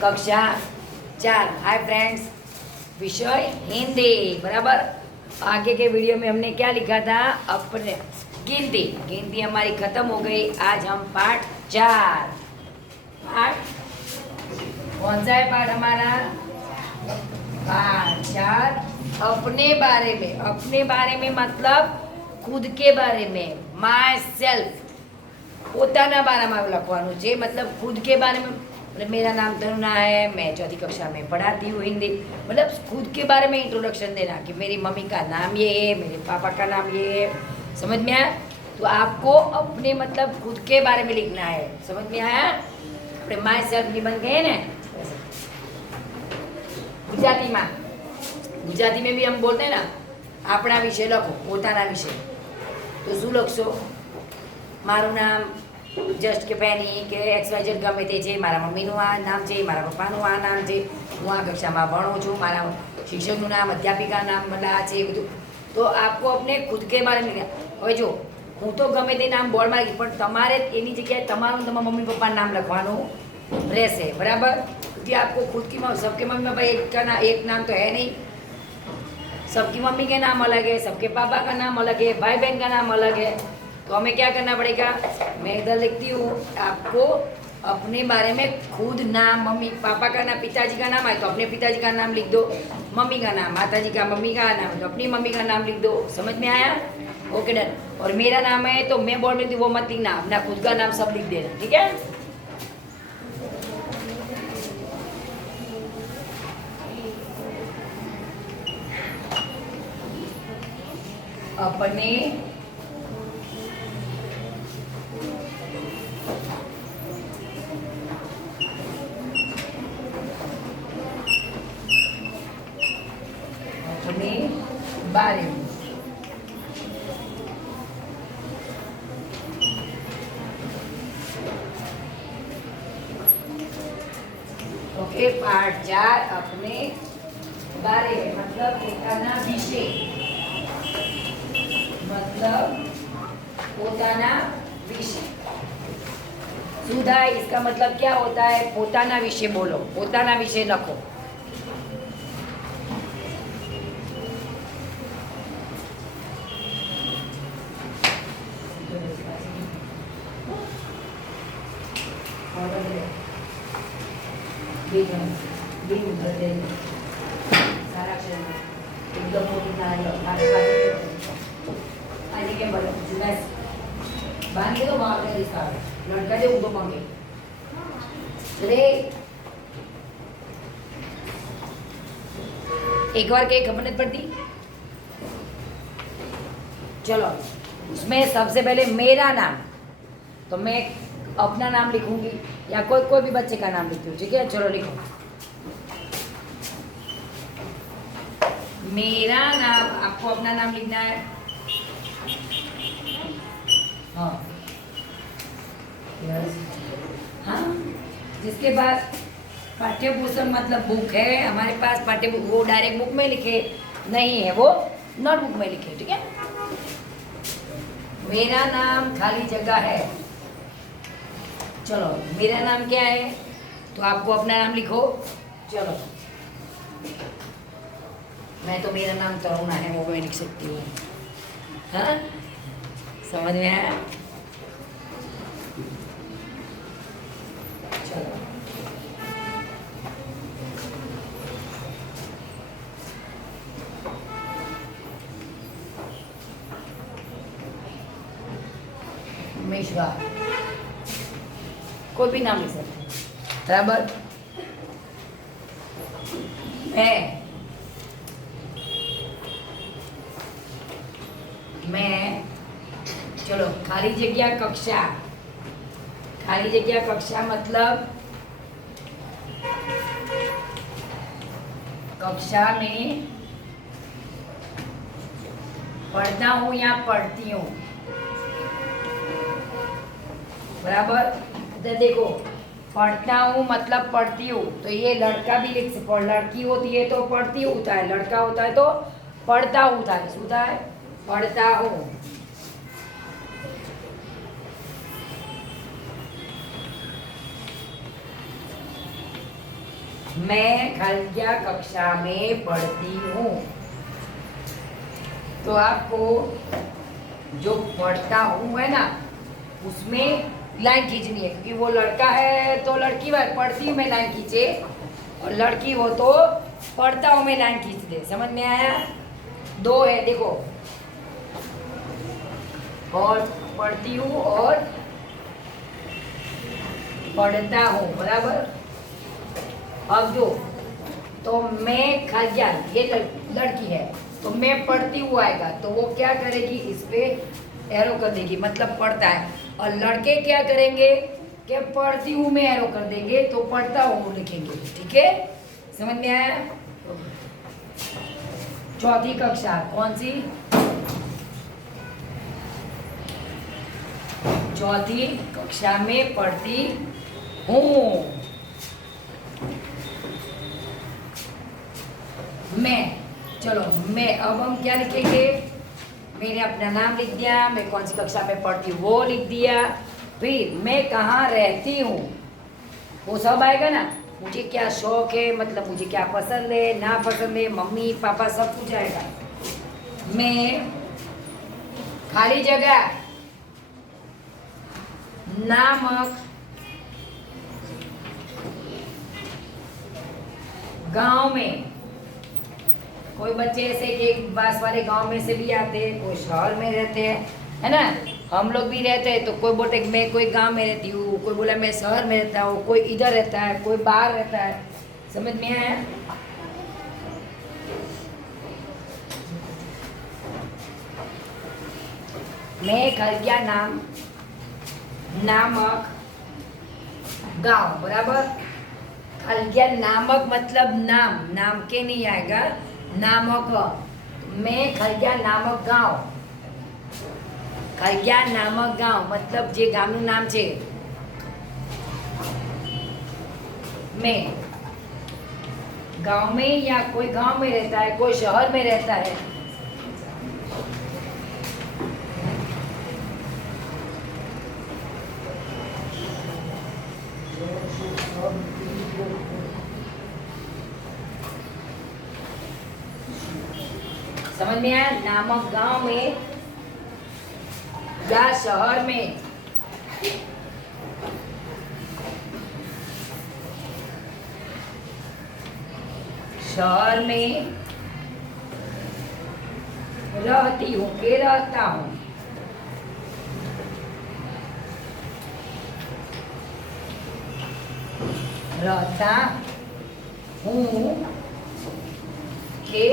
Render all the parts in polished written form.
कक्षा 4। Hi friends, विषय हिंदी। बराबर। आगे के वीडियो में हमने क्या लिखा था? अपने गिनती। गिनती हमारी खत्म हो गई। आज हम पाठ 4। पाठ कौन सा है? पाठ हमारा पाठ 4। अपने बारे में। अपने बारे में मतलब खुद के बारे में। My self. પોતાના બારામાં લખવાનું છે। मतलब खुद के बारे में। मतलब मेरा नाम तरुणा है, मैं 4th कक्षा में पढ़ाती हूँ हिंदी। मतलब खुद के बारे में इंट्रोडक्शन देना कि मेरी मम्मी का नाम ये है, मेरे पापा का नाम ये है। समझ में आया? तो आपको अपने मतलब खुद के बारे में लिखना है। समझ में आया? अपने माय सेल्फ निबंध गए ना गुजराती में। गुजराती में भी हम बोलते हैं ना, अपना विषय लखो, पोताना विषय। तो शू लखशो? मारू नाम जस्ट के पेनी के XYZ गमे ते छे, मारा मम्मीनुं आ नाम छे, मारा पप्पानुं आ नाम छे, हूँ आ कक्षामां भणुं छुं, मारा शिक्षकनुं नाम, अध्यापिका नाम मतलब आ छे बधुं। तो आपको अपने खुद के बारे में हवे जो हूँ तो गमे ते नाम बोर्डमां लखी, पण तमारे एनी जग्याए तमारुं तमारा मम्मी पप्पानुं नाम लखवानुं रहेशे। बराबर। क्योंकि आपको खुद की सबके मम्मी पापा एक नाम तो है नहीं। सबकी मम्मी के नाम अलग है, सबके पापा का नाम अलग है, भाई बहन का नाम अलग है। तो हमें क्या करना पड़ेगा? मैं इधर लिखती हूँ, आपको अपने बारे में खुद नाम, मम्मी पापा का नाम, पिताजी का नाम है तो अपने पिताजी का नाम लिख दो, मम्मी का नाम, माताजी का मम्मी का नाम है तो अपनी मम्मी का नाम लिख दो। समझ में आया? Okay done. और मेरा नाम है तो मैं बोल रही थी वो मत लिखना, अपना खुद का नाम सब लिख देना। ठीक है? अपने अपने बारे में। ओके। पाठ 4 अपने बारे में मतलब पोताना विषय। मतलब पोताना विषय। सुधा, इसका मतलब क्या होता है? पोताना विषय बोलो, पोताना विषय लखो। एकदम मोटी આજે કેમ બોલો? બસ બાંધી દો બાપરે દિશા લડકા જે ઊંધો માંગે રે। एक बार के खबर नहीं पड़ती। चलो, उसमें सबसे पहले मेरा नाम, तो मैं अपना नाम लिखूंगी या कोई भी बच्चे का नाम लिखती हूँ। ठीक है? चलो लिखो। मेरा नाम, आपको अपना नाम लिखना है। हाँ हाँ। जिसके पास पाठ्य पुस्तक मतलब बुक है, हमारे पास पाठ्य बुक, वो डायरेक्ट बुक में लिखे, नहीं है वो नोटबुक में लिखे। ठीक है? मेरा नाम खाली जगह है। चलो, मेरा नाम क्या है? तो आपको अपना नाम लिखो। चलो, मैं तो मेरा नाम तरुणा है, वो मैं लिख सकती हूँ। हाँ, समझ में आया? चलो, मिश्रा, कोई भी नाम लिख सकते हैं। बराबर। मैं चलो, खाली जगह कक्षा। खाली जगह कक्षा मतलब कक्षा में पढ़ता हूँ या पढ़ती हूँ। बराबर। तो देखो, पढ़ता हूँ मतलब पढ़ती हूँ, तो ये लड़का भी लिख सकते, लड़की होती है तो पढ़ती होता है, लड़का होता है तो पढ़ता होता है। सुधा है, पढ़ता हूँ। मैं खलग्या कक्षा में पढ़ती हूँ। तो आपको जो पढ़ता हूँ है ना, उसमें लाइन खींचनी है, क्योंकि वो लड़का है तो लड़की बात पढ़ती हूँ मैं लाइन खींचे, और लड़की हो तो पढ़ता हूँ मैं लाइन खींच दे। समझ में आया? दो है देखो, और पढ़ती हूँ और पढ़ता हूँ, बराबर। अब जो तो मैं खलग्या, ये लड़की है, तो मैं पढ़ती हूँ आएगा, तो वो क्या करेगी, इस पे एरो कर देगी, मतलब पढ़ता है। और लड़के क्या करेंगे कि पढ़ती हूँ में एरो कर देंगे, तो पढ़ता हूँ लिखेंगे। ठीक है, समझ में आया? चौथी कक्षा कौन सी? चौथी कक्षा में पढ़ती हूँ मैं। चलो मैं, अब हम क्या लिखेंगे? मैंने अपना नाम लिख दिया, मैं कौन सी कक्षा में पढ़ती हूँ वो लिख दिया, फिर मैं कहाँ रहती हूँ वो सब आएगा ना। मुझे क्या शौक है, मतलब मुझे क्या पसंद है ना पसंद है, मम्मी पापा सब कुछ आएगा। मैं खाली जगह नामक गांव में, कोई बच्चे ऐसे कि पास वाले गांव में से भी आते हैं, कोई शहर में रहते हैं, है ना। हम लोग भी रहते हैं, तो कोई बोलते मैं कोई गांव में रहती हूँ, कोई बोला मैं शहर में रहता हूँ, कोई इधर रहता है, कोई बाहर रहता है। समझ में आया? मैं खलग्या नामक गांव, बराबर। खलग्या नामक मतलब नाम के नहीं आएगा, नामक। मैं खलग्या नामक गांव, खलग्या नामक गांव मतलब जे गामનું નામ છે। मैं गांव में या कोई गांव में रहता है, कोई शहर में रहता है। समझ में आया? नामक गांव में या शहर में रहती हूँ के रहता हूँ। रहता हूँ के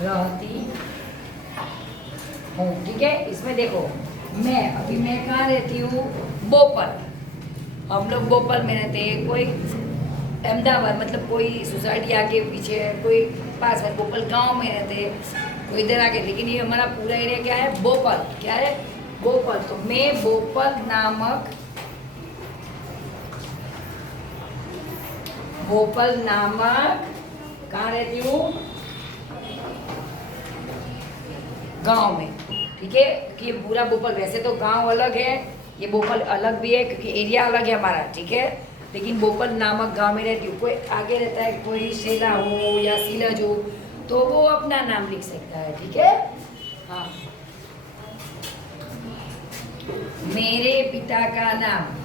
रहती हूँ। ठीक है, इसमें देखो मैं, अभी मैं कहाँ रहती हूँ? बोपल। हम लोग बोपल में रहते हैं, कोई अहमदाबाद मतलब कोई सोसाइटी आगे पीछे, कोई पास में बोपल गांव में रहते हैं, कोई इधर आगे। लेकिन ये हमारा पूरा एरिया क्या है? बोपल। क्या है? बोपल। तो मैं बोपल नामक कहाँ रहती हूँ? गांव में। ठीक है, कि ये पूरा बोपल, वैसे तो गांव अलग है, ये बोपल अलग भी है क्योंकि एरिया अलग है हमारा। ठीक है, लेकिन बोपल नामक गांव में रहती हूँ। कोई आगे रहता है, कोई शेला हो या सीलज हो, तो वो अपना नाम लिख सकता है। ठीक है, हाँ। मेरे पिता का नाम,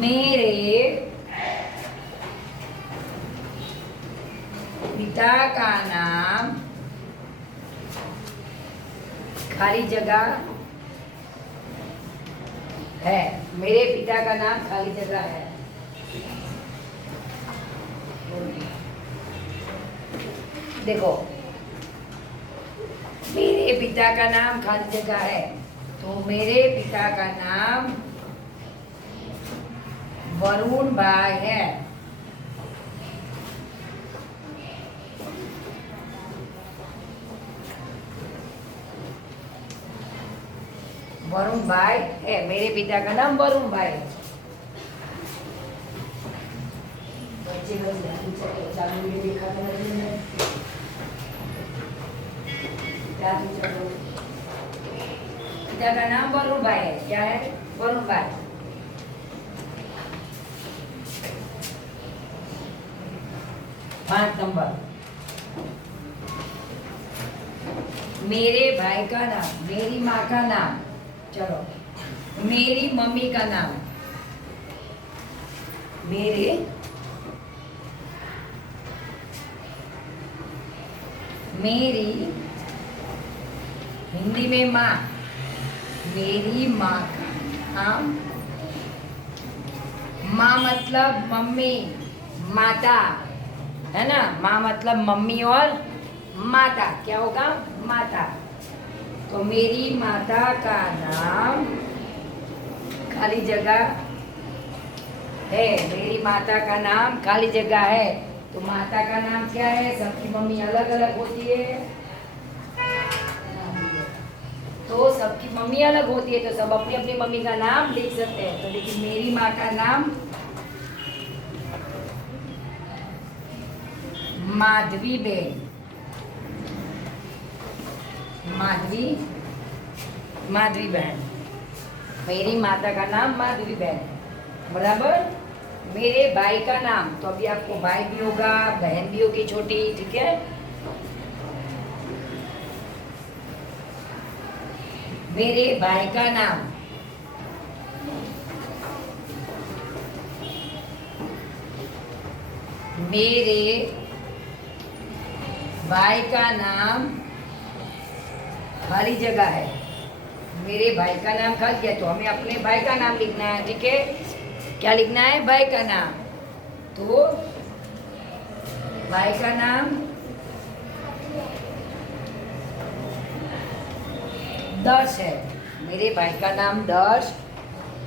मेरे पिता का नाम, खाली जगह है। मेरे पिता का नाम खाली जगह है। देखो, मेरे पिता का नाम खाली जगह है, तो मेरे पिता का नाम वरुण भाई है। वरुण भाई है, मेरे पिता का नाम वरुण भाई है। पिता का नाम वरुण भाई है। क्या है? वरुण भाई। पांच नंबर, मेरे भाई का नाम, मेरी माँ का नाम, चलो मेरी मम्मी का नाम, मेरे मेरी हिंदी में माँ, मेरी माँ का नाम, माँ मतलब मम्मी, माता है ना, माँ मतलब मम्मी और माता, क्या होगा? माता। तो मेरी माता का नाम खाली जगह है, मेरी माता का नाम खाली जगह है। तो माता का नाम क्या है? सबकी मम्मी अलग अलग होती है, तो सबकी मम्मी अलग होती है, तो सब अपनी अपनी मम्मी का नाम लिख सकते हैं। तो देखिए मेरी माँ का नाम माधवी बेन, माधवी, माधवी बहन, मेरी माता का नाम माधवी बहन, बराबर। मेरे भाई का नाम, तो अभी आपको भाई भी होगा, बहन भी होगी छोटी, ठीक है। मेरे भाई का नाम, मेरे भाई का नाम खाली जगह है, मेरे भाई का नाम खाली है, तो हमें अपने भाई का नाम लिखना है, ठीक है। क्या लिखना है? भाई का नाम। तो भाई का नाम दर्श है, मेरे भाई का नाम दर्श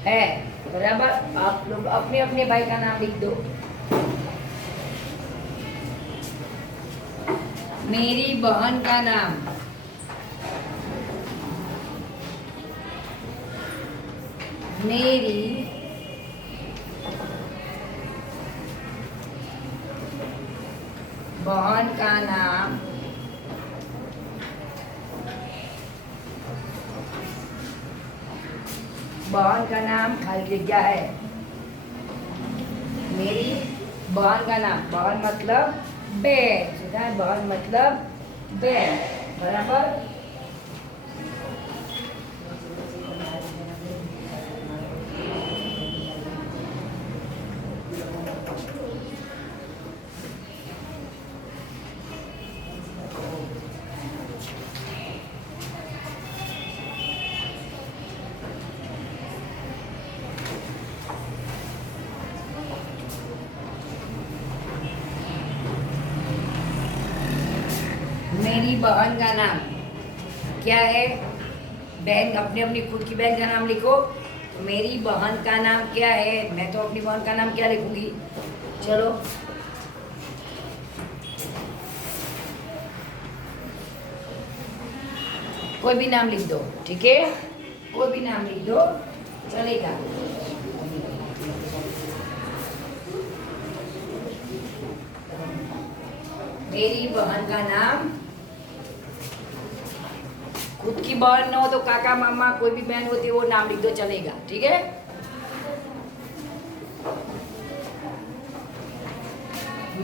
है, बराबर। आप लोग अपने अपने भाई का नाम लिख दो। मेरी बहन का नाम, मेरी बहन का नाम बहन का नाम खाली जगह है, मेरी बहन का नाम, बहन मतलब बहन, सुना? बहन मतलब बहन, बराबर। मेरी बहन का नाम क्या है? बहन, अपनी अपनी खुद की बहन का नाम लिखो। तो मेरी बहन का नाम क्या है? मैं तो अपनी बहन का नाम क्या लिखूंगी? चलो कोई भी नाम लिख दो, ठीक है, कोई भी नाम लिख दो, चलेगा। मेरी बहन का नाम, खुद की बहन न हो तो काका मामा कोई भी बहन होती है वो नाम लिख दो, चलेगा, ठीक है।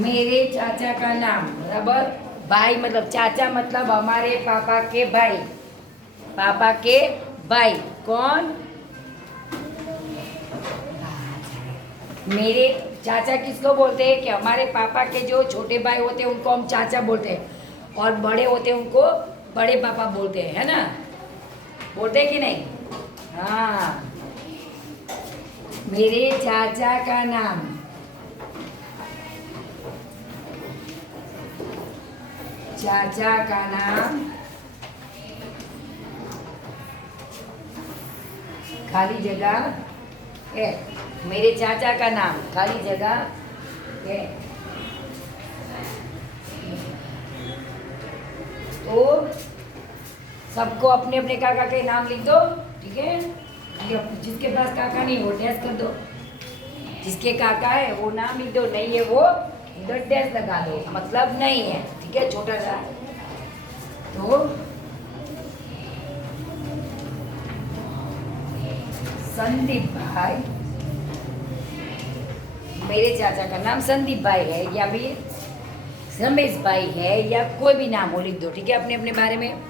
मेरे चाचा का नाम, बराबर। भाई मतलब चाचा मतलब हमारे पापा के भाई, पापा के भाई कौन? मेरे चाचा किसको बोलते हैं? कि हमारे पापा के जो छोटे भाई होते हैं उनको हम चाचा बोलते हैं, और बड़े होते हैं उनको बड़े पापा बोलते हैं, है ना? बोलते हैं कि नहीं? हाँ, मेरे चाचा का नाम चाचा का नाम खाली जगह है, मेरे चाचा का नाम खाली जगह है। तो सबको अपने अपने काका के नाम लिख दो, ठीक है। जिसके पास काका नहीं वो डैश कर दो, जिसके काका है वो नाम लिख दो, नहीं है वो इधर डैश लगा दो, मतलब नहीं है, ठीक है, छोटा सा। तो संदीप भाई, मेरे चाचा का नाम संदीप भाई है या फिर रमेश भाई है या कोई भी नाम हो लिख दो, ठीक है, अपने अपने बारे में।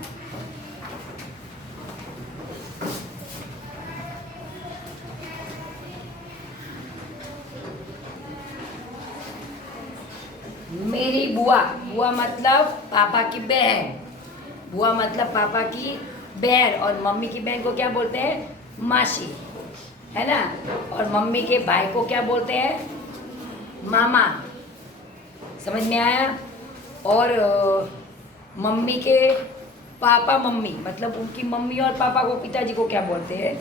मेरी बुआ, बुआ मतलब पापा की बहन, बुआ मतलब पापा की बहन, और मम्मी की बहन को क्या बोलते हैं? मासी, है ना। और मम्मी के भाई को क्या बोलते हैं? मामा। समझ में आया? और मम्मी के पापा मम्मी मतलब उनकी मम्मी और पापा को, पिताजी को क्या बोलते हैं?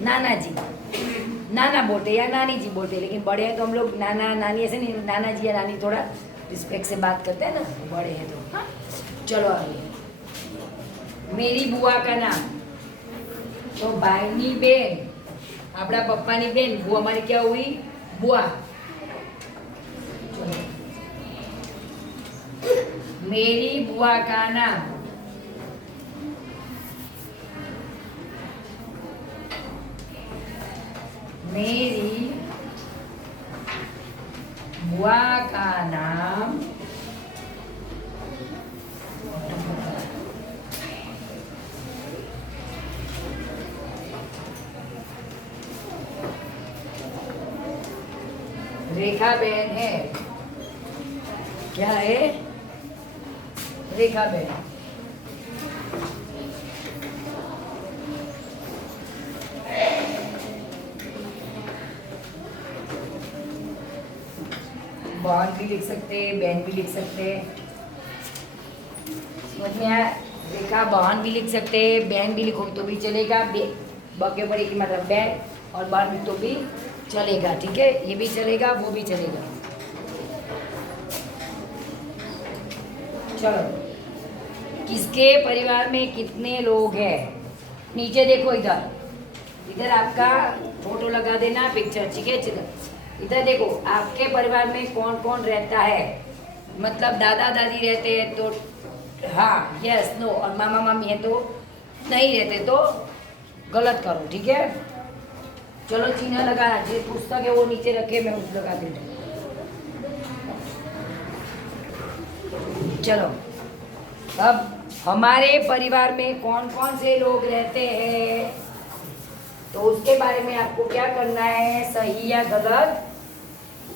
नाना जी, नाना बोलते हैं या नानी जी बोलते हैं, लेकिन बड़े हैं तो हम लोग नाना नानी ऐसे नहीं, नाना जी या नानी थोड़ा रिस्पेक्ट से बात करते हैं ना, बड़े हैं तो। हाँ, चलो आगे। मेरी बुआ का नाम, तो भाईनी बेन, આપણા પપ્પાની બેન, बुआ हमारी क्या हुई? बुआ। मेरी बुआ का नाम, मेरी बुआ का नाम रेखा बहन है। क्या है? रेखा बहन। बहन भी लिख सकते हैं, बहन भी लिख सकते हैं, समझ में आया? रेखा बहन भी लिख सकते हैं, बहन भी लिखो तो भी चलेगा, बके पड़े की मतलब बहन, और बहन तो भी चलेगा, ठीक है, ये भी चलेगा, वो भी चलेगा। चलो, किसके परिवार में कितने लोग हैं? नीचे देखो, इधर इधर आपका फोटो लगा देना, पिक्चर, ठीक है। चलो इधर देखो, आपके परिवार में कौन कौन रहता है, मतलब दादा दादी रहते हैं तो हाँ, यस, नो, और मामा मामी है तो नहीं रहते तो गलत करो, ठीक है। चलो चिन्ह लगाना, जो पुस्तक है वो नीचे रखे, मैं उस लगा देती हूँ। चलो, अब हमारे परिवार में कौन कौन से लोग रहते हैं, तो उसके बारे में आपको क्या करना है? सही या गलत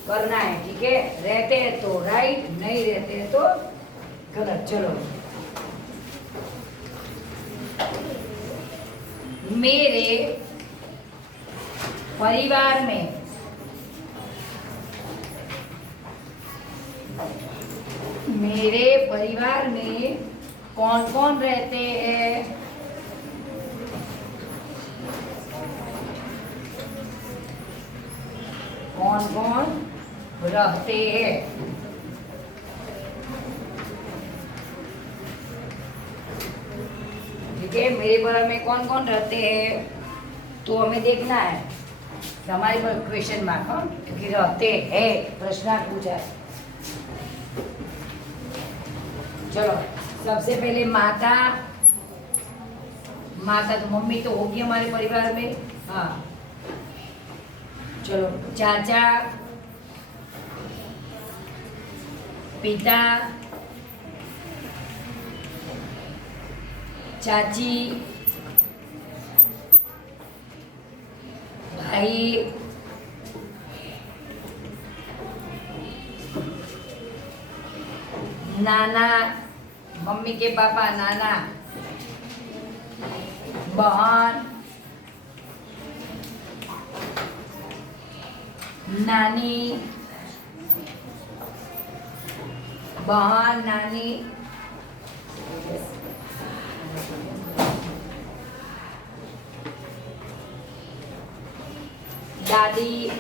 करना है, ठीक है। रहते हैं तो राइट, नहीं रहते हैं तो गलत। चलो, मेरे परिवार में कौन कौन रहते हैं? कौन कौन रहते हैं? ठीक है, मेरे परिवार में कौन कौन रहते हैं, तो हमें देखना है हमारे पर क्वेश्चन मार्क, हाँ, क्योंकि रहते हैं प्रश्न पूछा है। चलो, सबसे पहले माता, माता तो मम्मी तो होगी हमारे परिवार में, हाँ। चलो, चाचा, पिता, चाची, भाई, नाना, मम्मी के पापा नाना, बहन, नानी, बहन, नानी, दादी,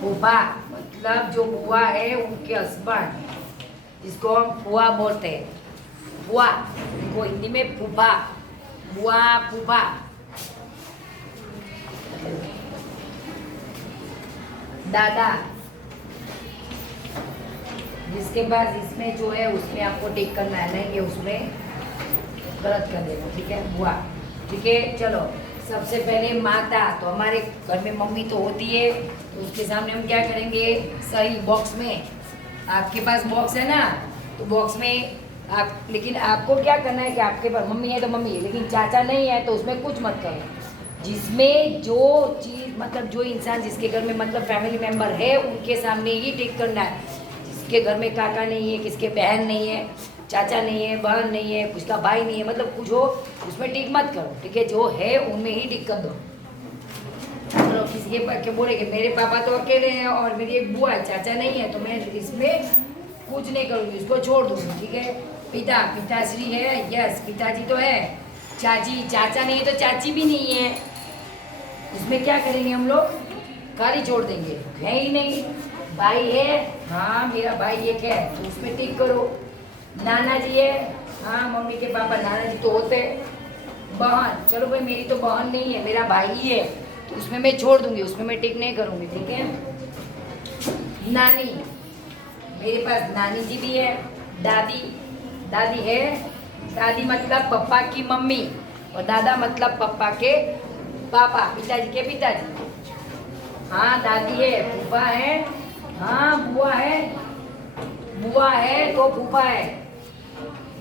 फूफा, मतलब जो बुआ है उनके हस्बैंड, जिसको हम फुआ बोलते हैं, फुआ, इनको हिंदी में फूफा, बुआ, फूफा। दादा, जिसके पास इसमें जो है उसमें आपको टिक करना है, नहीं कि उसमें गलत कर देना, ठीक है। बुआ, ठीक है। चलो, सबसे पहले माता, तो हमारे घर में मम्मी तो होती है, तो उसके सामने हम क्या करेंगे, सही बॉक्स में, आपके पास बॉक्स है ना, तो बॉक्स में आप, लेकिन आपको क्या करना है कि आपके पास मम्मी है तो मम्मी है, लेकिन चाचा नहीं है तो उसमें कुछ मत करो। जिसमें जो चीज़, मतलब जो इंसान जिसके घर में मतलब फैमिली मेम्बर है उनके सामने ही टिक करना है। जिसके घर में काका नहीं है, किसके बहन नहीं है, चाचा नहीं है, बहन नहीं है, उसका भाई नहीं है, मतलब कुछ हो उसमें टिक मत करो, ठीक है। जो है उनमें ही टिक कर दो। चलो, किसी के बोले कि मेरे पापा तो अकेले हैं और मेरी एक बुआ है, चाचा नहीं है, तो मैं इसमें कुछ नहीं करूँगी, इसको छोड़ दूँगी, ठीक है। पिता, पिताश्री है, यस पिताजी तो है। चाची, चाचा नहीं है तो चाची भी नहीं है, इसमें क्या करेंगे हम लोग, खाली छोड़ देंगे, है ही नहीं। भाई है, हाँ मेरा भाई एक है, तो उसमें टिक करो। नाना जी है, हाँ मम्मी के पापा नाना जी तो होते हैं। बहन, चलो भाई मेरी तो बहन नहीं है, मेरा भाई ही है, तो उसमें मैं छोड़ दूंगी, उसमें मैं टिक नहीं करूँगी, ठीक है। नानी, मेरे पास नानी जी भी है। दादी, दादी है, दादी मतलब पप्पा की मम्मी, और दादा मतलब पप्पा के पापा, पिताजी के पिताजी। हाँ दादी है, फूफा है, हाँ बुआ है, बुआ है तो फूफा है,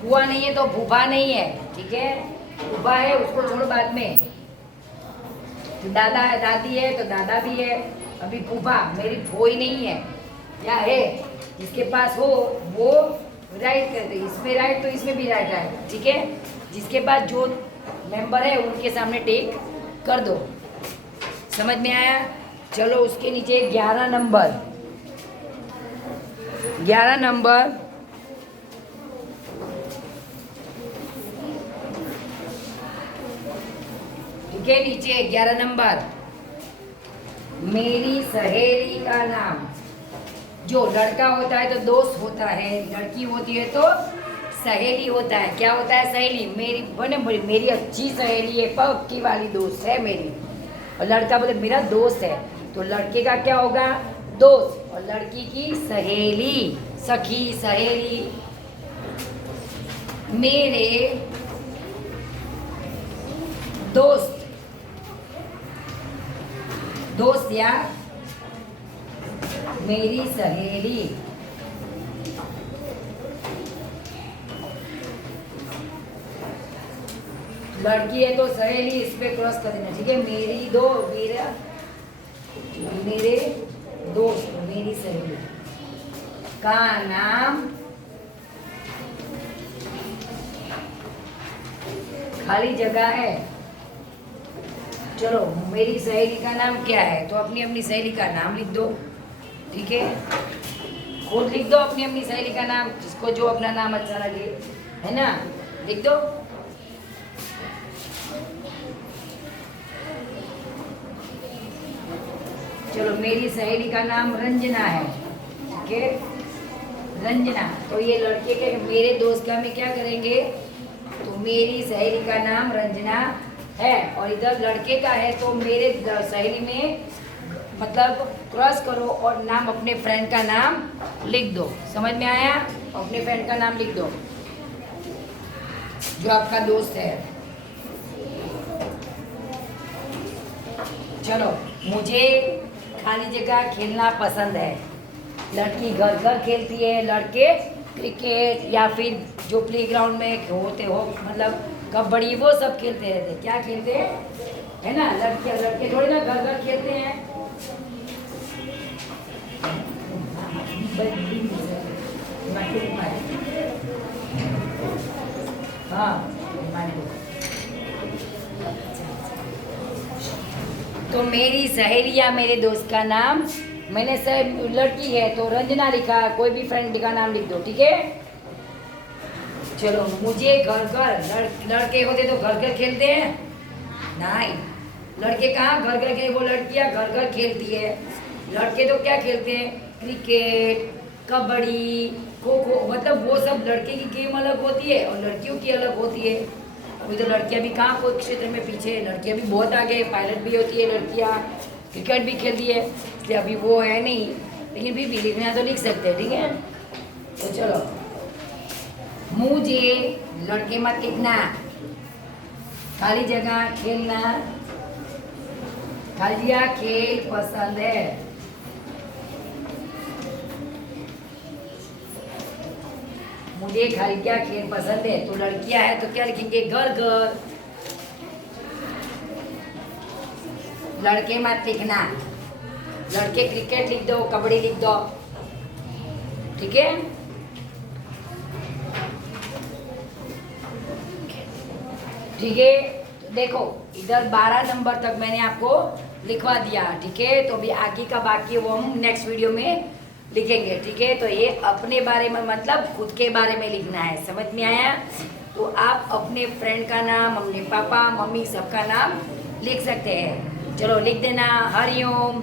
बुआ नहीं है तो फूफा नहीं है, ठीक है। फूफा है उसको छोड़ो बाद में। दादा है, दादी है तो दादा भी है। अभी फूफा, मेरी फोई नहीं है, क्या है, जिसके पास हो वो राइट कर दे, इसमें राइट तो इसमें भी राइट है, ठीक है। जिसके पास जो मेंबर है उनके सामने टिक कर दो, समझ में आया। चलो, उसके नीचे 11 नंबर, 11 नंबर, ठीक है। नीचे 11 नंबर, मेरी सहेली का नाम। जो लड़का होता है तो दोस्त होता है, लड़की होती है तो सहेली होता है। क्या होता है, सहेली। मेरी बने बड़ी, मेरी अच्छी सहेली है, पक्की वाली दोस्त है मेरी। और लड़का बोले मेरा दोस्त है, तो लड़के का क्या होगा, दोस्त, और लड़की की सहेली, सखी, सहेली। मेरे दोस्त, दोस्त या मेरी सहेली। लड़की है तो सहेली, इस पे क्रॉस कर देना, ठीक है। मेरी दो, मेरा, मेरे दोस्त, मेरी सहेली का नाम, खाली जगह है। चलो, मेरी सहेली का नाम क्या है, तो अपनी अपनी सहेली का नाम लिख दो, ठीक है। खुद लिख दो अपनी अपनी सहेली का नाम, जिसको जो अपना नाम अच्छा लगे, है ना, लिख दो। चलो, मेरी सहेली का नाम रंजना है, ठीक है, रंजना। तो ये लड़के के, मेरे दोस्त का में क्या करेंगे, तो मेरी सहेली का नाम रंजना है, और इधर लड़के का है तो मेरे सहेली में मतलब क्रॉस करो और नाम, अपने फ्रेंड का नाम लिख दो, समझ में आया। अपने फ्रेंड का नाम लिख दो जो आपका दोस्त है। चलो, मुझे खाली जगह खेलना पसंद है। लड़की घर घर खेलती है, लड़के क्रिकेट या फिर जो प्लेग्राउंड में होते हो, मतलब कबड्डी, वो सब खेलते रहते। क्या खेलते हैं, है ना, लड़के, लड़के थोड़ी ना घर घर खेलते हैं। हाँ, तो मेरी सहेली या मेरे दोस्त का नाम, मैंने सब लड़की है तो रंजना लिखा, कोई भी फ्रेंड का नाम लिख दो, ठीक है। चलो, मुझे घर घर, लड़के होते तो घर घर खेलते हैं, नहीं, लड़के कहाँ घर घर खेल, वो लड़कियाँ घर घर खेलती है। लड़के तो क्या खेलते हैं, क्रिकेट, कबड्डी, खो खो, मतलब वो सब लड़के की गेम अलग होती है और लड़कियों की अलग होती है। अभी तो लड़कियाँ भी कहाँ कोई क्षेत्र में पीछे है, लड़कियाँ भी बहुत आगे, पायलट भी होती है लड़कियाँ, क्रिकेट भी खेलती है, इसलिए अभी वो है नहीं, लेकिन भी लिखना तो लिख सकते हैं, ठीक है। तो चलो, मुझे, लड़के मत लिखना, खाली जगह खेलना, खाली जगह खेल पसंद है। मुझे खाली जगह खेल पसंद है। तो लड़कियां हैं तो क्या लिखेंगे? घर घर। लड़के मत लिखना, लड़के क्रिकेट लिख दो, कबड्डी लिख दो, ठीक है। ठीक है, तो देखो इधर 12 नंबर तक मैंने आपको लिखवा दिया, ठीक है। तो अभी आगे का बाकी वो हम नेक्स्ट वीडियो में लिखेंगे, ठीक है। तो ये अपने बारे में मतलब खुद के बारे में लिखना है, समझ में आया? तो आप अपने फ्रेंड का नाम, अपने पापा मम्मी सबका नाम लिख सकते हैं। चलो लिख देना। हरिओम।